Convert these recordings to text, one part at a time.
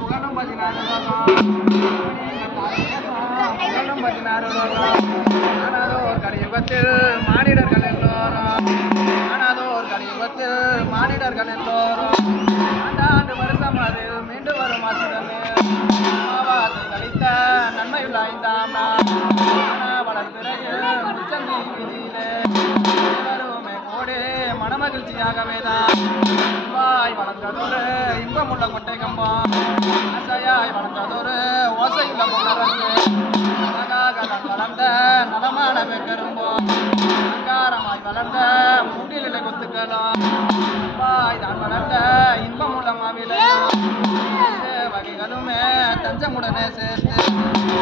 புகழும் பதினாறு புகழும் பதினாறு ஆனாதோர் கலியுகத்தில் மானிடர்கள் எல்லோரும். ஆனாதோர் கலியுகத்தில் மானிடர்கள் எல்லோரும். மனமகிழ்ச்சியாகவே தான் வாய் வளர்ந்ததொரு இன்பமுள்ள கொட்டை கம்பா அசையாய் வளர்ந்ததொரு ஓசையுள்ள பொன்னரசு. அழகாக தான் வளர்ந்த நலமான வெக்கரும்போம் அங்காரமாய் வளர்ந்த மூட்டிலே கொத்துக்கலாம் வாய் தான் வளர்ந்த இன்பமுள்ள மாவிலையும் வகைகளுமே தஞ்சமுடனே சேர்த்து.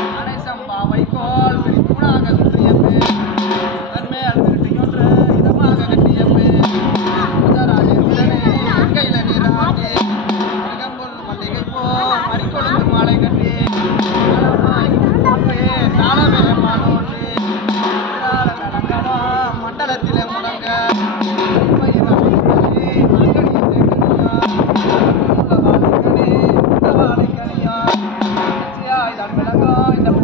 Malagay,